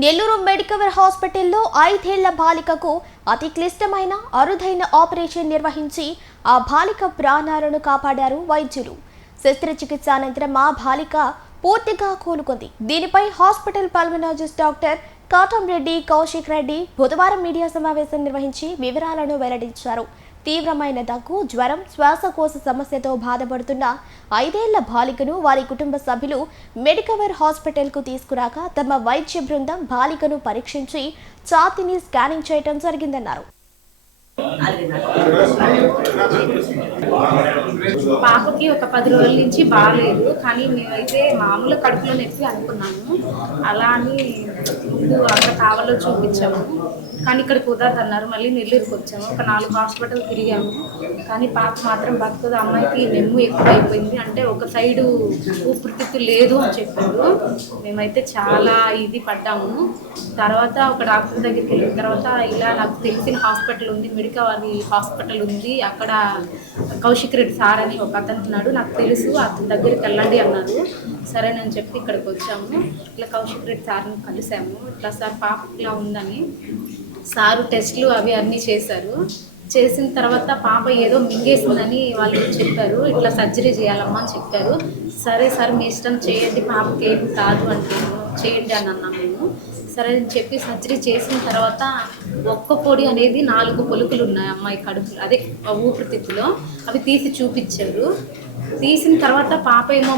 Nellore Medicover హాస్పిటల్లో 5 ఏళ్ల బాలికకు అతి క్లిష్టమైన అరుదైన ఆపరేషన్ నిర్వహించి ఆ బాలిక ప్రాణాలను కాపాడారు వైద్యులు. శస్త్రచికిత్స అనంతరం ఆ బాలిక పూర్తిగా కోలుకుంది. దీనిపై hospital pulmonologist doctor Katamreddy Kaushik Reddy బుధవారం మీడియా సమావేశం నిర్వహించి వివరాలను వెల్లడించారు. తీవ్రమైన దగ్గు, జ్వరం, శ్వాసకోశ సమస్యతో బాధపడుతున్న 5 ఏళ్ల బాలికను వారి కుటుంబ సభ్యులు మెడికవర్ హాస్పిటల్కు తీసుకురాగా తమ వైద్య బృందం బాలికను పరీక్షించి ఛాతీని స్కానింగ్ చేయడం జరిగిందన్నారు. పాపకి ఒక 10 రోజుల నుంచి బాగాలేదు, కానీ మేమైతే మామూలు కడుపులో నొప్పి అనుకున్నాము. అలా అని ముందు అక్కడ కావాలో చూపించాము, కానీ ఇక్కడ కుదరదన్నారు. మళ్ళీ నెల్లూరుకి వచ్చాము. ఒక 4 హాస్పిటల్ తిరిగాము, కానీ పాప మాత్రం బతుకదు. అమ్మాయికి నెమ్ము ఎక్కువ అయిపోయింది, అంటే ఒక సైడు ఊపిరితిత్తు లేదు అని చెప్పారు. మేమైతే చాలా ఇది పడ్డాము. తర్వాత ఒక డాక్టర్ దగ్గరికి వెళ్ళిన తర్వాత ఇలా నాకు తెలిసిన హాస్పిటల్ ఉంది, మెడికవర్ హాస్పిటల్ ఉంది, అక్కడ కౌశిక్ రెడ్డి సార్ అని ఒక అతను ఉన్నాడు, నాకు తెలుసు, అతని దగ్గరికి వెళ్ళండి అన్నారు. సరేనని చెప్పి ఇక్కడికి వచ్చాము. ఇట్లా కౌశిక్ రెడ్డి సార్ని కలిసాము. ఇట్లా సార్ పాప ఇలా ఉందని సారు టెస్టులు అవి అన్నీ చేశారు. చేసిన తర్వాత పాప ఏదో మింగేసిందని వాళ్ళు చెప్పారు. ఇట్లా సర్జరీ చేయాలమ్మా అని చెప్పారు. సరే సార్ మీ ఇష్టం చేయండి, పాపకి ఏమి కాదు అంటే చేయండి అని అన్నాం మేము. సరే అని చెప్పి సర్జరీ చేసిన తర్వాత ఒక్క పొడి అనేది 4 పొలుకులు ఉన్నాయి అమ్మాయి కడుపులో, అదే ఊపిరితిత్తులో. అవి తీసి చూపించారు. తీసిన తర్వాత పాప ఏమో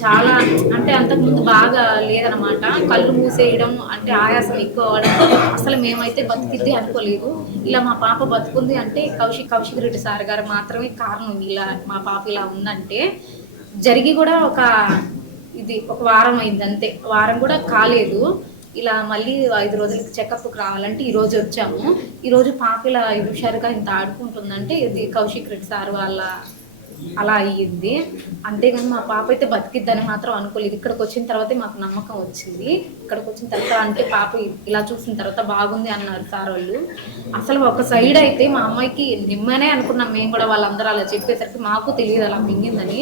చాలా అంటే అంతకుముందు బాగా లేదనమాట. కళ్ళు మూసేయడం, అంటే ఆయాసం ఎక్కువ అవ్వడం. అసలు మేమైతే బతికిద్ది అనుకోలేదు. ఇలా మా పాప బతుకుంది అంటే కౌశిక్ రెడ్డి సార్ గారు మాత్రమే కారణం. ఇలా మా పాప ఇలా ఉందంటే జరిగి కూడా ఒక వారం అయింది అంతే, వారం కూడా కాలేదు. ఇలా మళ్ళీ 5 రోజులకి చెకప్కి రావాలంటే ఈరోజు వచ్చాము. ఈరోజు పాప ఇలా హుషారుగా ఇంత ఆడుకుంటుందంటే ఇది కౌశిక్ రెడ్డి సార్ వాళ్ళ అలా అయ్యింది. అంతేగాని మా పాప అయితే బతికిద్దని మాత్రం అనుకోలేదు. ఇక్కడికి వచ్చిన తర్వాతే మాకు నమ్మకం వచ్చింది. ఇక్కడికి వచ్చిన తర్వాత అంటే పాప ఇలా చూసిన తర్వాత బాగుంది అన్నారు సార్ వాళ్ళు. అసలు ఒక సైడ్ అయితే మా అమ్మాయికి నిమ్మనే అనుకున్నాం మేము కూడా. వాళ్ళందరూ అలా చెప్పేసరికి మాకు తెలియదు అలా మింగిందని.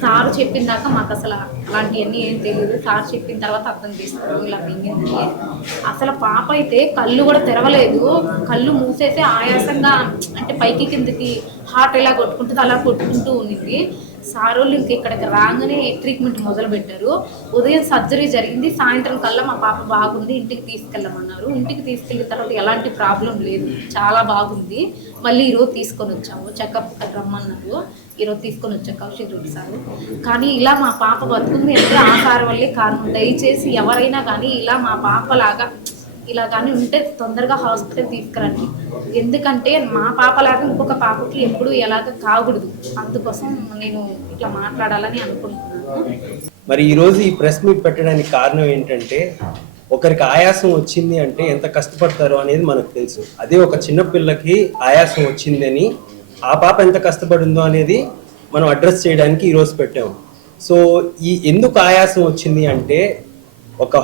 సార్ చెప్పిన దాకా మాకు అసలు అలాంటివన్నీ ఏం తెలియదు. సార్ చెప్పిన తర్వాత అర్థం తీసుకున్నాం ఇలా మింగిందని. అసలు పాప అయితే కళ్ళు కూడా తెరవలేదు, కళ్ళు మూసేసి ఆయాసంగా అంటే పైకి కిందకి హార్ట్ ఎలా కొట్టుకుంటుంది అలా కొట్టుకుంటూ ఉంది. సార్ వాళ్ళు ఇంక ఇక్కడికి రాగానే ట్రీట్మెంట్ మొదలు పెట్టారు. ఉదయం సర్జరీ జరిగింది, సాయంత్రం కల్లా మా పాప బాగుంది, ఇంటికి తీసుకెళ్ళమన్నారు. ఇంటికి తీసుకెళ్ళిన తర్వాత ఎలాంటి ప్రాబ్లం లేదు, చాలా బాగుంది. మళ్ళీ ఈరోజు తీసుకొని వచ్చాము, చెకప్ రమ్మన్నారు. ఈరోజు తీసుకొని వచ్చాం కౌశిక్ రెడ్డి సార్. కానీ ఇలా మా పాప బతుకుంది అంటే ఆ సార్ వల్లే కారణం. దయచేసి ఎవరైనా కానీ ఇలా మా పాపలాగా ఇలా కానీ ఉంటే తొందరగా హాస్పిటల్ తీసుకురండి. ఎందుకంటే మా పాపలాగా ఇంకొక పాపకి ఎప్పుడు ఎలాగ కాకూడదు. అందుకోసం నేను ఇట్లా మాట్లాడాలని అనుకుంటున్నాను. మరి ఈరోజు ఈ ప్రెస్ మీట్ పెట్టడానికి కారణం ఏంటంటే, ఒకరికి ఆయాసం వచ్చింది అంటే ఎంత కష్టపడతారో అనేది మనకు తెలుసు. అదే ఒక చిన్నపిల్లకి ఆయాసం వచ్చిందని ఆ పాప ఎంత కష్టపడిందో అనేది మనం అడ్రస్ చేయడానికి ఈరోజు పెట్టాము. సో ఎందుకు ఆయాసం వచ్చింది అంటే, ఒక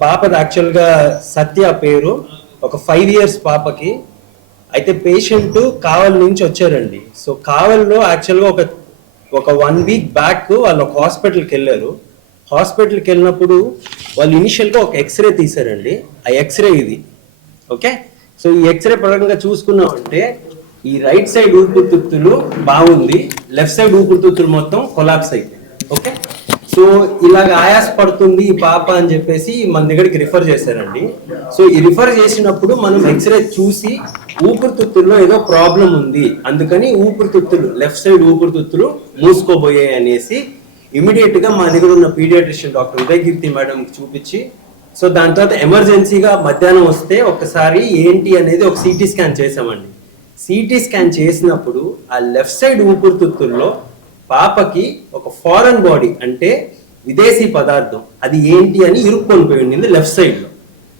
పాపది యాక్చువల్గా సత్య పేరు, ఒక 5 years పాపకి. అయితే పేషెంట్ కావల్ నుంచి వచ్చారండి. సో కావల్లో యాక్చువల్గా ఒక 1 week బ్యాక్ వాళ్ళు ఒక హాస్పిటల్కి వెళ్ళారు. హాస్పిటల్కి వెళ్ళినప్పుడు వాళ్ళు ఇనిషియల్గా ఒక ఎక్స్రే తీశారండి. ఆ ఎక్స్రే ఇది ఓకే. సో ఈ ఎక్స్రే పరంగా చూసుకున్నామంటే ఈ రైట్ సైడ్ ఊపిరితిత్తులు బాగుంది, లెఫ్ట్ సైడ్ ఊపిరితిత్తులు మొత్తం కొలాప్స్ అయిపోయింది. ఓకే. సో ఇలాగ ఆయాస పడుతుంది ఈ పాప అని చెప్పేసి మన దగ్గరికి రిఫర్ చేశారండి. సో ఈ రిఫర్ చేసినప్పుడు మనం ఎక్స్రే చూసి ఊపిరితిత్తుల్లో ఏదో ప్రాబ్లం ఉంది, అందుకని ఊపిరితిత్తులు లెఫ్ట్ సైడ్ ఊపిరితిత్తులు మూసుకోబోయాయి అనేసి ఇమీడియట్ గా మా దగ్గర ఉన్న పీడియాట్రిషియన్ డాక్టర్ ఉదయకీర్తి మేడంకి చూపించి, సో దాని తర్వాత ఎమర్జెన్సీగా మధ్యాహ్నం వస్తే ఒకసారి ఏంటి అనేది ఒక సిటీ స్కాన్ చేసామండి. సిటీ స్కాన్ చేసినప్పుడు ఆ లెఫ్ట్ సైడ్ ఊపిరితిత్తుల్లో పాపకి ఒక ఫారెన్ బాడీ అంటే విదేశీ పదార్థం అది ఏంటి అని ఇరుక్కొని పోయి ఉండింది లెఫ్ట్ సైడ్ లో.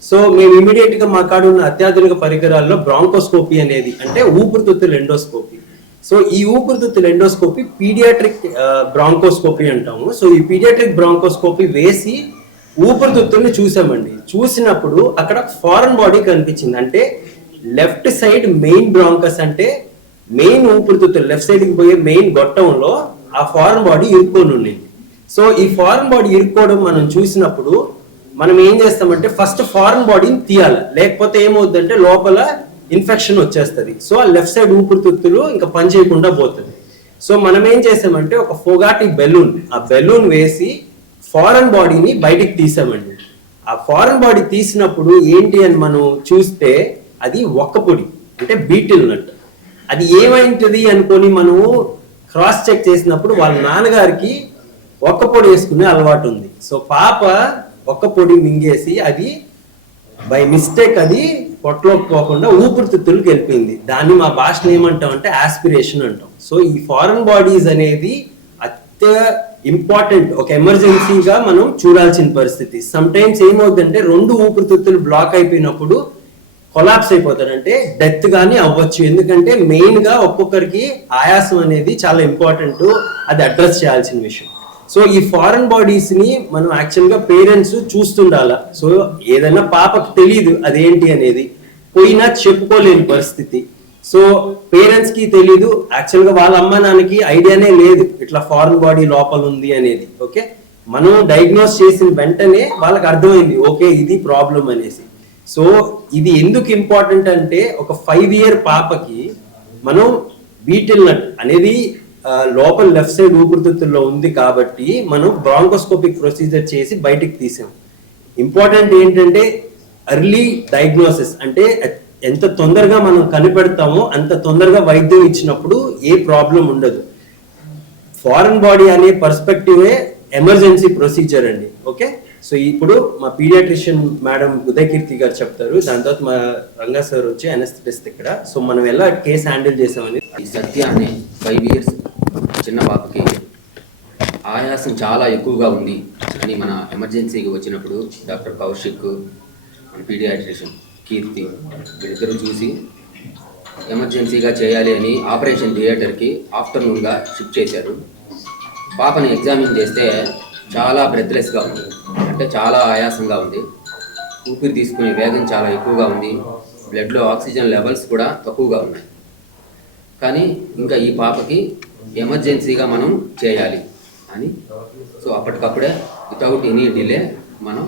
సో మేము ఇమీడియట్ గా మా కాడ ఉన్న అత్యాధునిక పరికరాల్లో బ్రాంకోస్కోపీ అనేది అంటే ఊపిరితిత్తుల ఎండోస్కోపీ. సో ఈ ఊపిరితిత్తుల ఎండోస్కోపీ పీడియాట్రిక్ బ్రాంకోస్కోపీ అంటాము. సో ఈ పీడియాట్రిక్ బ్రాంకోస్కోపీ వేసి ఊపిరితిత్తుల్ని చూసామండి. చూసినప్పుడు అక్కడ ఫారెన్ బాడీ కనిపించింది. అంటే లెఫ్ట్ సైడ్ మెయిన్ బ్రాంకస్ అంటే మెయిన్ ఊపిరితిత్తులు లెఫ్ట్ సైడ్కి పోయే మెయిన్ గొట్టంలో ఆ ఫారెన్ బాడీ ఇరుక్కొని ఉండింది. సో ఈ ఫారెన్ బాడీ ఇరుక్కోవడం మనం చూసినప్పుడు మనం ఏం చేస్తామంటే ఫస్ట్ ఫారెన్ బాడీని తీయాలి, లేకపోతే ఏమవుతుందంటే లోపల ఇన్ఫెక్షన్ వచ్చేస్తుంది. సో ఆ లెఫ్ట్ సైడ్ ఊపిరితిత్తులు ఇంకా పని చేయకుండా పోతుంది. సో మనం ఏం చేసామంటే ఒక ఫోగాటి బెలూన్, ఆ బెలూన్ వేసి ఫారెన్ బాడీని బయటికి తీసామండి. ఆ ఫారెన్ బాడీ తీసినప్పుడు ఏంటి అని మనం చూస్తే అది ఒక్కపొడి, అంటే బీటిల్ నట్. అది ఏమైంటది అనుకొని మనము క్రాస్ చెక్ చేసినప్పుడు వాళ్ళ నాన్నగారికి ఒక్కపొడి వేసుకునే అలవాటు ఉంది. సో పాప ఒక్కపొడి మింగేసి అది బై మిస్టేక్ అది పొట్టలోకి పోకుండా ఊపిరితిత్తులకు వెళ్ళిపోయింది. దాన్ని మా భాషను ఏమంటాం అంటే ఆస్పిరేషన్ అంటాం. సో ఈ ఫారెన్ బాడీస్ అనేది ఇంపార్టెంట్, ఒక ఎమర్జెన్సీగా మనం చూడాల్సిన పరిస్థితి. సమ్ టైమ్స్ ఏమవుతుందంటే 2 ఊపిరితిత్తులు బ్లాక్ అయిపోయినప్పుడు కొలాప్స్ అయిపోతారంటే డెత్ గానీ అవ్వచ్చు. ఎందుకంటే మెయిన్ గా ఒక్కొక్కరికి ఆయాసం అనేది చాలా ఇంపార్టెంట్, అది అడ్రస్ చేయాల్సిన విషయం. సో ఈ ఫారెన్ బాడీస్ ని మనం యాక్చువల్ గా పేరెంట్స్ చూస్తుండాల. సో ఏదైనా పాపకు తెలియదు అదేంటి అనేది, పోయినా చెప్పుకోలేని పరిస్థితి. సో పేరెంట్స్ కి తెలీదు, యాక్చువల్ గా వాళ్ళ అమ్మ నాన్నకి ఐడియానే లేదు ఇట్లా ఫారెన్ బాడీ లోపల ఉంది అనేది. ఓకే, మనం డయాగ్నోస్ చేసిన వెంటనే వాళ్ళకి అర్థమైంది ఓకే ఇది ప్రాబ్లం అనేసి. సో ఇది ఎందుకు ఇంపార్టెంట్ అంటే ఒక 5 year పాపకి మనం బీటిల్ నట్ అనేది లోపల లెఫ్ట్ సైడ్ ఊపిరితిత్తుల్లో ఉంది కాబట్టి మనం బ్రాంకోస్కోపిక్ ప్రొసీజర్ చేసి బయటికి తీసాం. ఇంపార్టెంట్ ఏంటంటే ఎర్లీ డయాగ్నోసిస్, అంటే ఎంత తొందరగా మనం కనిపెడతామో అంత తొందరగా వైద్యం ఇచ్చినప్పుడు ఏ ప్రాబ్లం ఉండదు. ఫారెన్ బాడీ అనే పర్స్పెక్టివే ఎమర్జెన్సీ ప్రొసీజర్ అండి. ఓకే, సో ఇప్పుడు మా పీడియాట్రిషియన్ మేడం ఉదయకీర్తి గారు చెప్తారు, దాని తర్వాత మా రంగా సార్ వచ్చి అనస్థెటిస్ట్ ఇక్కడ. సో మనం ఎలా కేసు హ్యాండిల్ చేసామని. సత్య అనే 5 years చిన్న పాపకి ఆయాసం చాలా ఎక్కువగా ఉంది అని మన ఎమర్జెన్సీకి వచ్చినప్పుడు డాక్టర్ కౌశిక్, మన పీడియాట్రిషియన్ కీర్తి వీళ్ళిద్దరూ చూసి ఎమర్జెన్సీగా చేయాలి అని ఆపరేషన్ థియేటర్కి ఆఫ్టర్నూన్గా షిఫ్ట్ చేశారు. పాపని ఎగ్జామిన్ చేస్తే చాలా బ్రెత్లెస్గా ఉంది, అంటే చాలా ఆయాసంగా ఉంది, ఊపిరి తీసుకునే వేగం చాలా ఎక్కువగా ఉంది, బ్లడ్లో ఆక్సిజన్ లెవెల్స్ కూడా తక్కువగా ఉన్నాయి. కానీ ఇంకా ఈ పాపకి ఎమర్జెన్సీగా మనం చేయాలి అని సో అప్పటికప్పుడే వితౌట్ ఎనీ డిలే మనం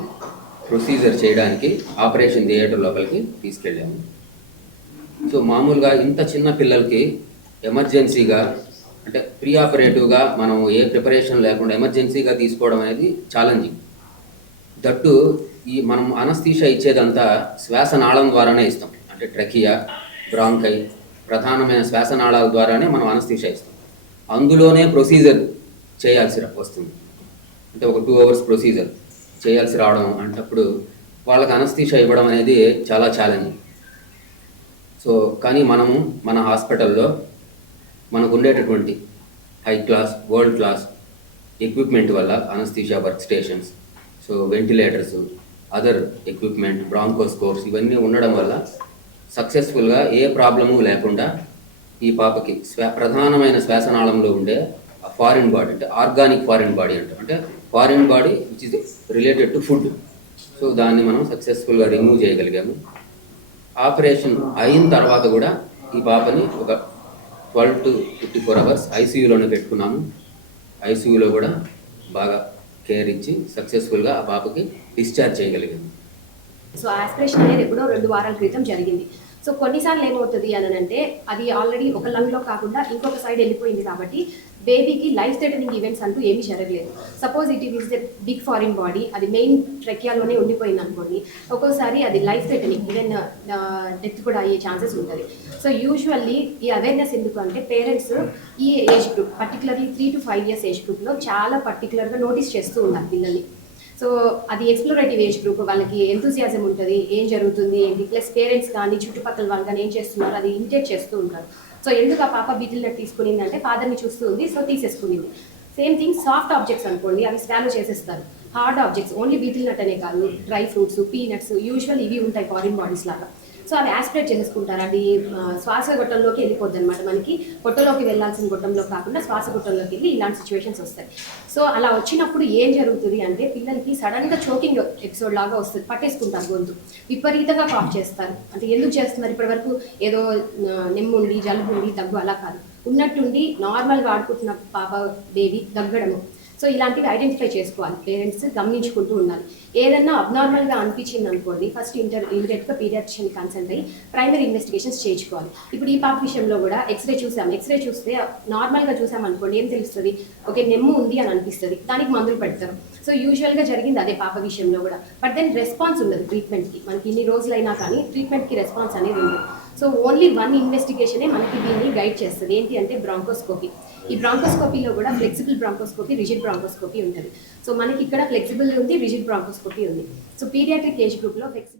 ప్రొసీజర్ చేయడానికి ఆపరేషన్ థియేటర్ లోపలికి తీసుకెళ్ళాము. సో మామూలుగా ఇంత చిన్న పిల్లలకి ఎమర్జెన్సీగా అంటే ప్రీ ఆపరేటివ్గా మనం ఏ ప్రిపరేషన్ లేకుండా ఎమర్జెన్సీగా తీసుకోవడం అనేది ఛాలెంజింగ్. దట్టు ఈ మనం అనస్థీషియా ఇచ్చేదంతా శ్వాసనాళం ద్వారానే ఇస్తాం, అంటే ట్రకియా, బ్రాంకై, ప్రధానమైన శ్వాసనాళాల ద్వారానే మనం అనస్థీషియా ఇస్తాం. అందులోనే ప్రొసీజర్ చేయాల్సి వస్తుంది, అంటే ఒక 2 hours ప్రొసీజర్ చేయాల్సి రావడం అంటప్పుడు వాళ్ళకి అనస్థీషియా ఇవ్వడం అనేది చాలా ఛాలెంజింగ్. సో కానీ మనము మన హాస్పిటల్లో మనకు ఉండేటటువంటి high class world class equipment వల్ల anaesthesia work stations, so ventilators, other equipment, bronchoscopes ఇవన్నీ ఉండడం వల్ల సక్సెస్ఫుల్గా ఏ ప్రాబ్లము లేకుండా ఈ పాపకి ప్రధానమైన శ్వాసనాళంలో ఉండే ఫారిన్ బాడీ, అంటే ఆర్గానిక్ ఫారిన్ బాడీ అంటాం, అంటే foreign body which is related to food, so దాన్ని మనం సక్సెస్ఫుల్గా రిమూవ్ చేయగలిగాము. ఆపరేషన్ అయిన తర్వాత కూడా ఈ పాపని ఒక 12 to 54 hours ఐసీయూలోనే పెట్టుకున్నాము. ఐసీయూలో కూడా బాగా కేర్ ఇచ్చి సక్సెస్ఫుల్గా ఆ పాపకి డిశ్చార్జ్ చేయగలిగాము. సో ఆస్పిరేషన్ అనేది ఎప్పుడో 2 వారాల క్రితం జరిగింది. సో కొన్నిసార్లు ఏమవుతుంది అని అంటే అది ఆల్రెడీ ఒక లంగ్లో కాకుండా ఇంకొక సైడ్ వెళ్ళిపోయింది కాబట్టి బేబీకి లైఫ్ థ్రెటనింగ్ ఈవెంట్స్ అంటూ ఏమీ జరగలేదు. Suppose it is the big foreign body, అది మెయిన్ ట్రెకియాలోనే ఉండిపోయింది అనుకోండి, ఒక్కోసారి అది లైఫ్ థ్రెటనింగ్ ఈవెన్ డెత్ కూడా అయ్యే ఛాన్సెస్ ఉంటుంది. సో యూజువల్లీ ఈ అవేర్నెస్ ఎందుకు అంటే పేరెంట్స్ ఈ age group particularly 3 to 5 years age గ్రూప్లో చాలా పర్టికులర్గా నోటీస్ చేస్తూ ఉన్నారు పిల్లల్ని. సో అది ఎక్స్ప్లోరేటివ్ ఏజ్ గ్రూప్, వాళ్ళకి ఎంతూసియాజం ఉంటుంది, ఏం జరుగుతుంది ఏంటి, ప్లస్ పేరెంట్స్ కానీ చుట్టుపక్కల వాళ్ళు కానీ ఏం చేస్తున్నారు అది ఇమిటేట్ చేస్తూ ఉంటారు. సో ఎందుకు ఆ పాప బీటిల్ నట్ తీసుకునింది అంటే ఫాదర్ని చూస్తూ ఉంది, సో తీసేసుకునింది. సేమ్ థింగ్ సాఫ్ట్ ఆబ్జెక్ట్స్ అనుకోండి, అవి స్వాలో చేసేస్తారు. Hard objects only betel nut అనే కాదు, డ్రై ఫ్రూట్స్, పీనట్స్ యూజువల్ ఇవి ఉంటాయి ఫారిన్ బాడీస్ లాగా. సో అవి యాస్పిరేట్ చేసేసుకుంటారు, అది శ్వాసగొట్టంలోకి వెళ్ళిపోద్ది అనమాట. మనకి పొట్టలోకి వెళ్ళాల్సిన గొట్టంలో కాకుండా శ్వాసగొట్టంలోకి వెళ్ళి ఇలాంటి సిచ్యువేషన్స్ వస్తాయి. సో అలా వచ్చినప్పుడు ఏం జరుగుతుంది అంటే పిల్లలకి సడన్గా చోకింగ్ ఎపిసోడ్ లాగా వస్తుంది, పట్టేసుకుంటారు గొంతు, విపరీతంగా కాఫ్ చేస్తారు. అంటే ఎందుకు చేస్తున్నారు, ఇప్పటి వరకు ఏదో నెమ్ముండి జలుబు ఉండి దగ్గు అలా కాదు, ఉన్నట్టుండి నార్మల్గా ఆడుకుంటున్న పాప బేబీ దగ్గడము. సో ఇలాంటివి ఐడెంటిఫై చేసుకోవాలి, పేరెంట్స్ గమనించుకుంటూ ఉండాలి. ఏదన్నా అబ్నార్మల్గా అనిపించింది అనుకోండి, ఫస్ట్ ఇమీడియట్గా పీడియాట్రిషియన్ కన్సల్ట్ అయ్యి ప్రైమరీ ఇన్వెస్టిగేషన్స్ చేయించుకోవాలి. ఇప్పుడు ఈ పాప విషయంలో కూడా ఎక్స్రే చూసాం, ఎక్స్రే చూస్తే నార్మల్గా చూసాం అనుకోండి, ఏం తెలుస్తుంది, ఓకే నెమ్ము ఉంది అని అనిపిస్తుంది, దానికి మందులు పెడతారు. సో యూజువల్గా జరిగింది అదే పాప విషయంలో కూడా. బట్ దెన్ రెస్పాన్స్ ఉండదు ట్రీట్మెంట్కి, మనకి ఇన్ని రోజులైనా కానీ ట్రీట్మెంట్కి రెస్పాన్స్ అనేది ఉండదు. సో ఓన్లీ వన్ ఇన్వెస్టిగేషనే మనకి దీన్ని గైడ్ చేస్తుంది, ఏంటి అంటే బ్రాంకోస్కోపీ. ఈ బ్రాంకోస్కోపీలో కూడా ఫ్లెక్సిబుల్ బ్రాంకోస్కోపీ, రిజిడ్ బ్రాంకోస్కోపీ ఉంటుంది. సో మనకి ఇక్కడ ఫ్లెక్సిబుల్ ఉంది, రిజిడ్ బ్రాంకోస్కోపీ ఉంది. సో పీడియాట్రిక్ ఏజ్ గ్రూప్లో ఫ్లెక్సిబుల్